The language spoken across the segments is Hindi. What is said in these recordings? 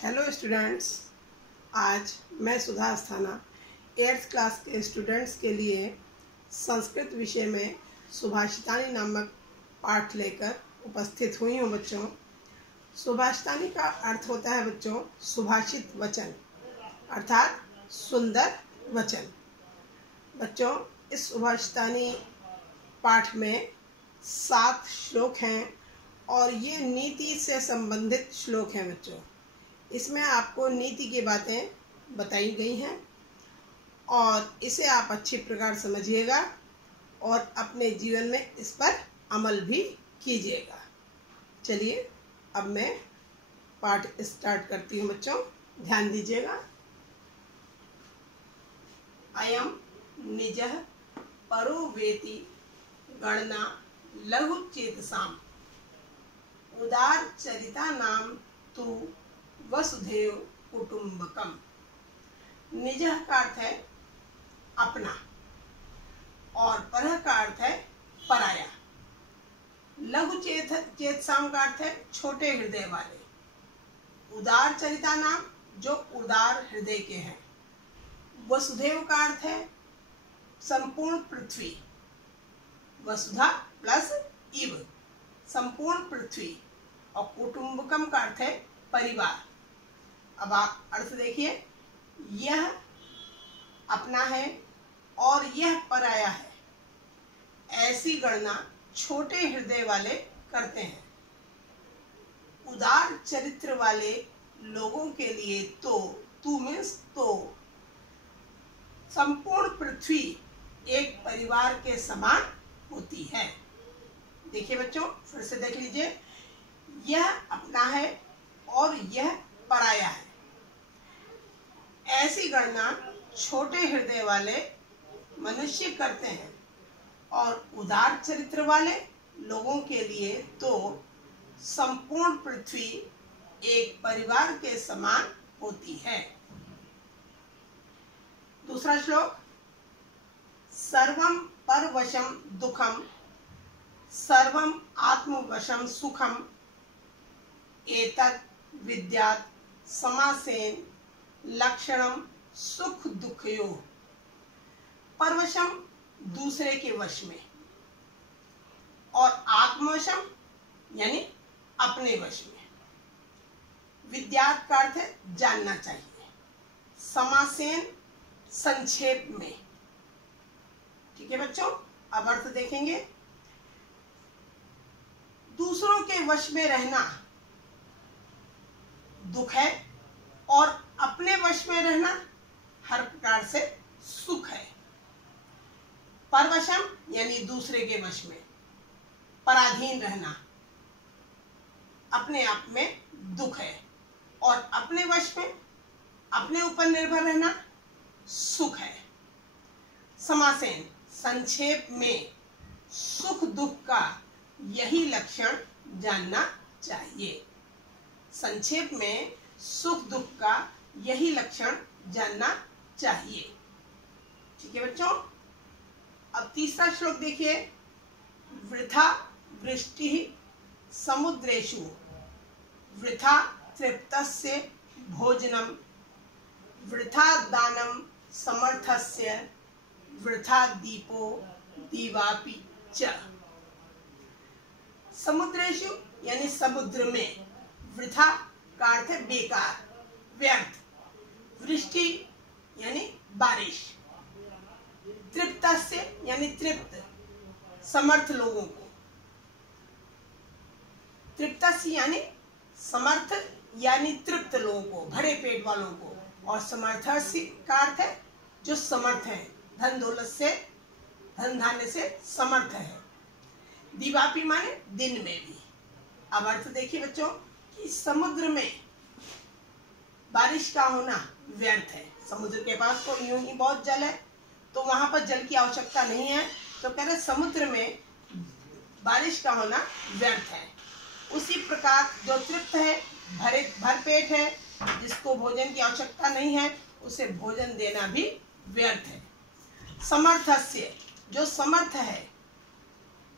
हेलो स्टूडेंट्स, आज मैं सुधा अस्थाना 8th क्लास के स्टूडेंट्स के लिए संस्कृत विषय में सुभाषितानी नामक पाठ लेकर उपस्थित हुई हूँ। बच्चों, सुभाषितानी का अर्थ होता है बच्चों सुभाषित वचन अर्थात सुंदर वचन। बच्चों, इस सुभाषितानी पाठ में 7 श्लोक हैं और ये नीति से संबंधित श्लोक हैं। बच्चों, इसमें आपको नीति की बातें बताई गई हैं और इसे आप अच्छी प्रकार समझिएगा और अपने जीवन में इस पर अमल भी कीजिएगा। चलिए अब मैं पाठ स्टार्ट करती हूँ। बच्चों, ध्यान दीजिएगा। अयम निजः परो वेति गणना लघु चेतसाम उदार चरिता नाम तु वसुधैव कुटुंबकम। निजः का अर्थ है अपना और परः का अर्थ है पराया। लघु चेतसाम का अर्थ है छोटे हृदय वाले। उदार चरिता नाम जो उदार हृदय के हैं। वसुधैव का अर्थ है संपूर्ण पृथ्वी। वसुधा प्लस इव संपूर्ण पृथ्वी। और कुटुंबकम का अर्थ है परिवार। अब आप अर्थ देखिए, यह अपना है और यह पराया है, ऐसी गणना छोटे हृदय वाले करते हैं। उदार चरित्र वाले लोगों के लिए तो तू मीन्स तो संपूर्ण पृथ्वी एक परिवार के समान होती है। देखिए बच्चों, फिर से देख लीजिए, यह अपना है और यह पराया है, ऐसी गणना छोटे हृदय वाले मनुष्य करते हैं और उदार चरित्र वाले लोगों के लिए तो संपूर्ण पृथ्वी एक परिवार के समान होती है। दूसरा श्लोक, सर्वं परवशं दुखम सर्वं आत्मवशं सुखम एतत् विद्यात् समासेन लक्षणम सुख दुखयोः। परवशम दूसरे के वश में और आत्मवशम यानी अपने वश में। विद्यात् का अर्थ है जानना चाहिए। समासेन संक्षेप में। ठीक है बच्चों, अब अर्थ देखेंगे। दूसरों के वश में रहना दुख है और अपने वश में रहना हर प्रकार से सुख है। परवशम यानी दूसरे के वश में, पराधीन रहना अपने आप में दुख है और अपने वश में अपने ऊपर निर्भर रहना सुख है। समासेन संक्षेप में सुख दुख का यही लक्षण जानना चाहिए। संक्षेप में सुख दुख का यही लक्षण जानना चाहिए। ठीक है बच्चों, अब तीसरा श्लोक देखिए। वृथा वृष्टि समुद्रेषु वृथा तृप्तस्य भोजनम वृथा दानम समर्थस्य वृथा दीपो दीवापि च। समुद्रेषु यानी समुद्र में, वृथा का अर्थ है बेकार, व्यर्थ। वृष्टि यानी बारिश। तृप्तस्य यानी तृप्त, समर्थ लोगों को। तृप्तस्य यानी समर्थ यानी तृप्त लोगों को, भरे पेट वालों को। और समर्थस्य का अर्थ है जो समर्थ है, धन दौलत से, धन धान्य से समर्थ है। दिवापी माने दिन में भी। अब अर्थ देखिए बच्चों कि समुद्र में बारिश का होना व्यर्थ है। समुद्र के पास तो यूं ही बहुत जल है, तो वहां पर जल की आवश्यकता नहीं है। तो कह रहे समुद्र में बारिश का होना व्यर्थ है। उसी प्रकार जो तृप्त है, भर पेट है, जिसको भोजन की आवश्यकता नहीं है, उसे भोजन देना भी व्यर्थ है। समर्थस्य जो समर्थ है,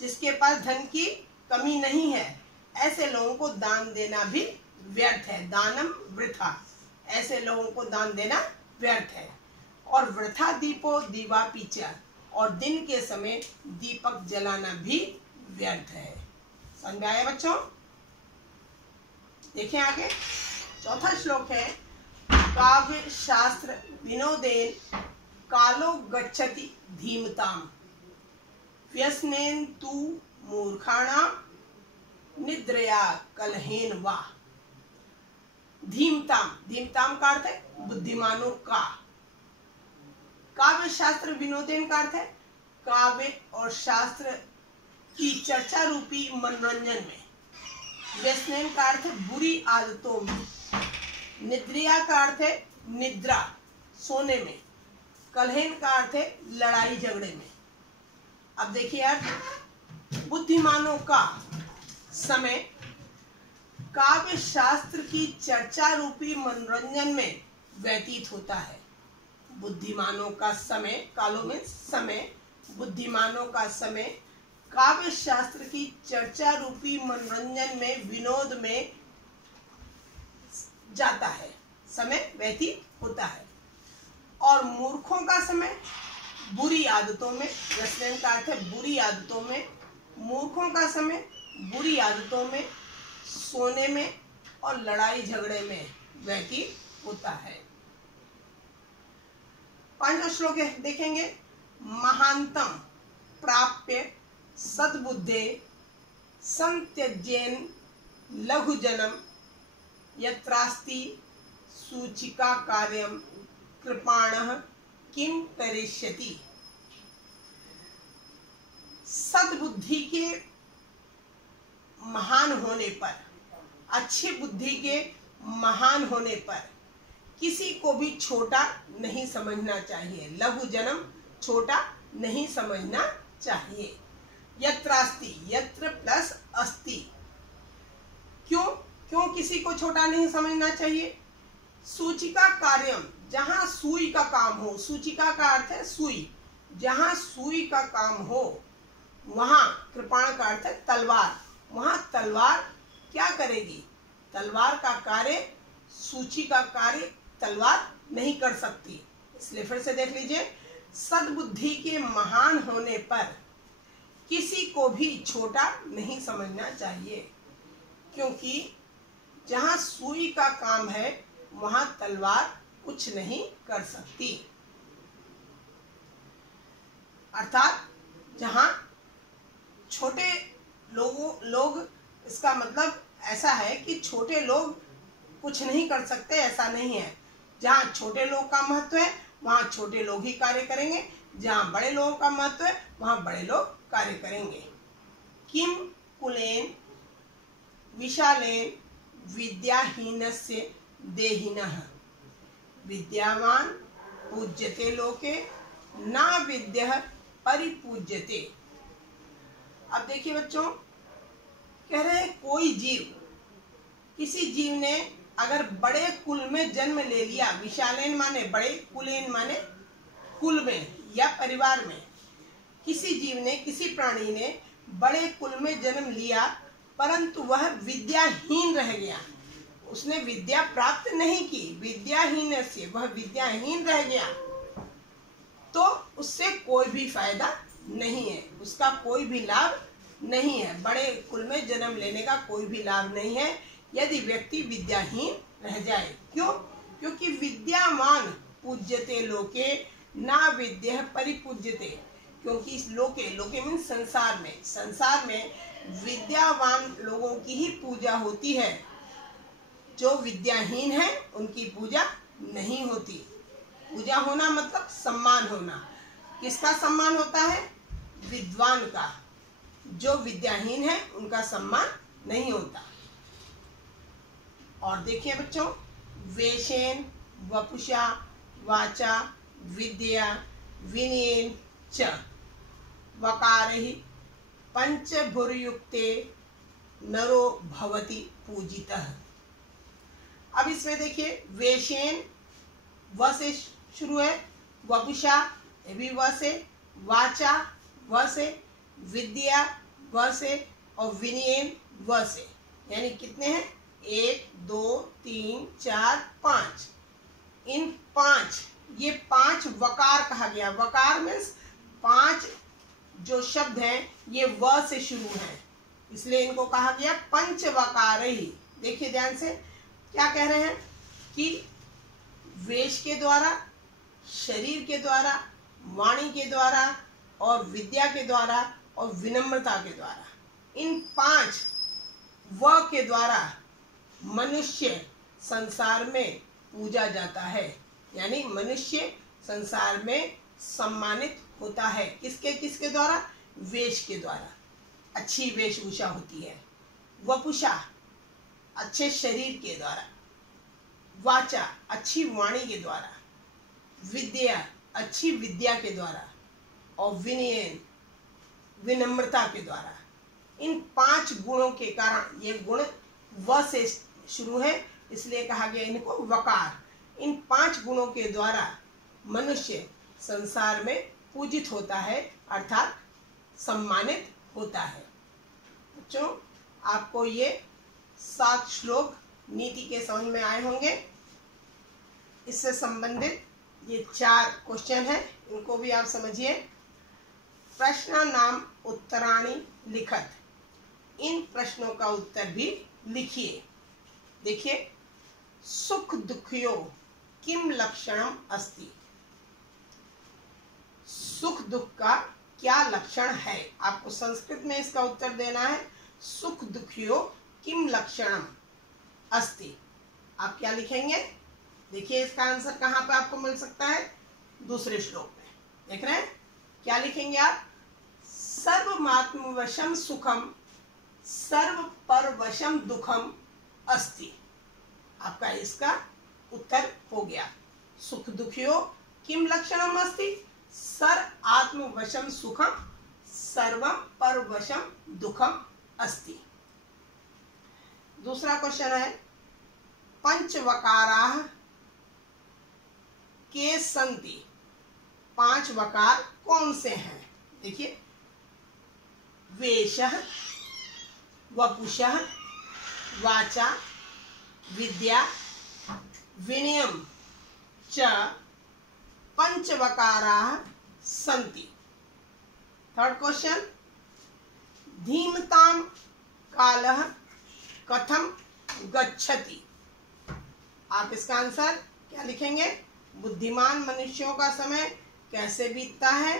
जिसके पास धन की कमी नहीं है, ऐसे लोगों को दान देना भी व्यर्थ है। दानम वृथा, ऐसे लोगों को दान देना व्यर्थ है। और वृथा दीपो दीवा पीछा, और दिन के समय दीपक जलाना भी व्यर्थ है। समझ में आया बच्चों? देखें आगे, चौथा श्लोक है, काव्य शास्त्र विनोदेन कालो गच्छति धीमताम व्यसनेन तु मूर्खाणाम निद्रया कलहेन वा। धीमताम, धीमताम का अर्थ है बुद्धिमानों का। काव्य शास्त्र विनोदेन का अर्थ है काव्य और शास्त्र की चर्चा रूपी मनोरंजन में। व्यसनेन का अर्थ है बुरी आदतों में। निद्रिया का अर्थ है निद्रा, सोने में। कलहेन का अर्थ है लड़ाई झगड़े में। अब देखिए अर्थ, बुद्धिमानों का समय काव्य शास्त्र की चर्चा रूपी मनोरंजन में व्यतीत होता है। बुद्धिमानों का समय, कालो में समय, बुद्धिमानों का समय काव्य शास्त्र की चर्चा रूपी मनोरंजन में, विनोद में जाता है, समय व्यतीत होता है। और मूर्खों का समय बुरी आदतों में, व्यसन का अर्थ है बुरी आदतों में, मूर्खों का समय बुरी आदतों में, सोने में और लड़ाई झगड़े में व्यतीत होता है। पांचवा श्लोक है, देखेंगे, महांतम प्राप्य सद्बुद्धे संत्यज्येन लघु जन्म यत्रास्ति सूचिका कार्यम कृपाणः किम करिष्यति। सद्बुद्धि के महान होने पर, अच्छी बुद्धि के महान होने पर किसी को भी छोटा नहीं समझना चाहिए। लघु जन्म, छोटा नहीं समझना चाहिए। यत्रास्ति, यत्र प्लस अस्ति, क्यों किसी को छोटा नहीं समझना चाहिए? सूचिका कार्यम, जहां सुई का काम हो, सूचिका का अर्थ है सुई, जहां सुई का काम हो वहां, कृपाण का अर्थ है तलवार, वहां तलवार क्या करेगी? तलवार का कार्य, सूची का कार्य तलवार नहीं कर सकती। इसलिए फिर से देख लीजिए, सद्बुद्धि के महान होने पर किसी को भी छोटा नहीं समझना चाहिए, क्योंकि जहां सुई का काम है वहां तलवार कुछ नहीं कर सकती। अर्थात जहां छोटे लोग, इसका मतलब ऐसा है कि छोटे लोग कुछ नहीं कर सकते, ऐसा नहीं है। जहां छोटे लोग का महत्व है वहां छोटे लोग ही कार्य करेंगे, जहां बड़े लोगों का महत्व है वहां बड़े लोग कार्य करेंगे। किम कुलेन विशालेन विद्याहीनस्य देहिनः विद्यावान पूज्यते लोके न विद्यः परिपूज्यते। अब देखिए बच्चों, कह रहे हैं कोई जीव, किसी जीव ने अगर बड़े कुल में जन्म ले लिया, विशालेन माने बड़े, कुलेन माने कुल में या परिवार में, किसी जीव ने, किसी प्राणी ने बड़े कुल में जन्म लिया परंतु वह विद्याहीन रह गया, उसने विद्या प्राप्त नहीं की, विद्याहीन से वह विद्याहीन रह गया, तो उससे कोई भी फायदा नहीं है, उसका कोई भी लाभ नहीं है। बड़े कुल में जन्म लेने का कोई भी लाभ नहीं है यदि व्यक्ति विद्याहीन रह जाए। क्यों? क्योंकि विद्यावान पूज्यते लोके ना विद्या परिपूज्यते, क्योंकि इस लोके मीन्स संसार में विद्यावान लोगों की ही पूजा होती है, जो विद्याहीन है उनकी पूजा नहीं होती। पूजा होना मतलब सम्मान होना। किसका सम्मान होता है? विद्वान का। जो विद्याहीन है उनका सम्मान नहीं होता। और देखिए बच्चों, वेशेन वपुषा वाचा विद्या विनयेन च वकारहि पंचभुर्युक्ते नरो भवति पूजितः। अब इसमें देखिए, वेशेन व से शुरू है, वपुषा ये भी व से, वाचा व से, विद्या व से और विनयेन व से, यानी कितने हैं? 1 2 3 4 5, इन 5, ये 5 वकार कहा गया। वकार मीन्स 5 जो शब्द हैं ये व से शुरू हैं, इसलिए इनको कहा गया पंचवकार ही। देखिए ध्यान से, क्या कह रहे हैं कि वेश के द्वारा, शरीर के द्वारा, वाणी के द्वारा और विद्या के द्वारा और विनम्रता के द्वारा, इन 5 व के द्वारा मनुष्य संसार में पूजा जाता है। यानी मनुष्य संसार में सम्मानित होता है। किसके किसके द्वारा? वेश के द्वारा, अच्छी वेशभूषा होती है। वपुषा, अच्छे शरीर के द्वारा। वाचा, अच्छी वाणी के द्वारा। विद्या, अच्छी विद्या के द्वारा। और विनयन, विनम्रता के द्वारा। इन 5 गुणों के कारण, ये गुण व से शुरू है इसलिए कहा गया इनको वकार। इन 5 गुणों के द्वारा मनुष्य संसार में पूजित होता है, अर्थात सम्मानित होता है। बच्चों, आपको ये 7 श्लोक नीति के समझ में आए होंगे। इससे संबंधित ये 4 क्वेश्चन हैं, इनको भी आप समझिए। प्रश्नानाम उत्तराणि लिखत, इन प्रश्नों का उत्तर भी लिखिए। देखिए, सुख दुखयो किम लक्षणम अस्ति, सुख दुख का क्या लक्षण है? आपको संस्कृत में इसका उत्तर देना है। सुख दुखयो किम लक्षणम अस्ति, आप क्या लिखेंगे? देखिए इसका आंसर कहाँ पे आपको मिल सकता है? दूसरे श्लोक में। देख रहे हैं, क्या लिखेंगे आप? सर्वमात्मवशम सुखम सर्व परवशम दुखम अस्ति। आपका इसका उत्तर हो गया। सुख दुखियो किम लक्षणम अस्ति, सर आत्मवशम सुखम सर्वम परवशम दुखम अस्ति। दूसरा क्वेश्चन है, पंचवकाराः के संति, 5 वकार कौन से हैं? देखिए, वेशः, वपुषः, वाचा, विद्या, विनयम च पंचवकाराः सन्ति। थर्ड क्वेश्चन, धीमतां कालः कथम गच्छति। आप इसका आंसर क्या लिखेंगे? बुद्धिमान मनुष्यों का समय कैसे बीतता है?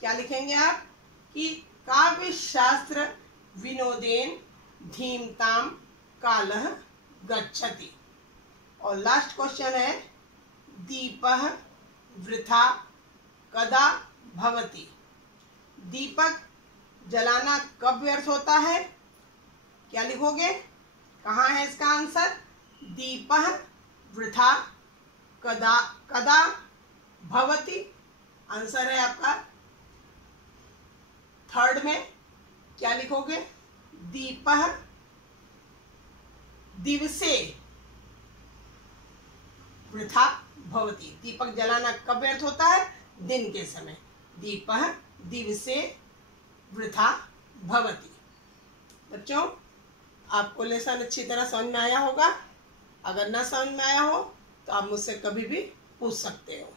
क्या लिखेंगे आप? कि काव्य शास्त्र विनोदेन धीमतां कालः गच्छति। और लास्ट क्वेश्चन है, दीपः वृथा कदा भवति। दीपक जलाना कब व्यर्थ होता है? क्या लिखोगे? कहाँ है इसका आंसर? दीपः वृथा कदा कदा भवति। आंसर है आपका थर्ड में। क्या लिखोगे? दीपः दिवसे वृथा भवति। दीपक जलाना कब व्यर्थ होता है? दिन के समय। दीपः दिवसे वृथा भवति। बच्चों, आपको लेसन अच्छी तरह समझ में आया होगा। अगर ना समझ में आया हो तो आप मुझसे कभी भी पूछ सकते हो।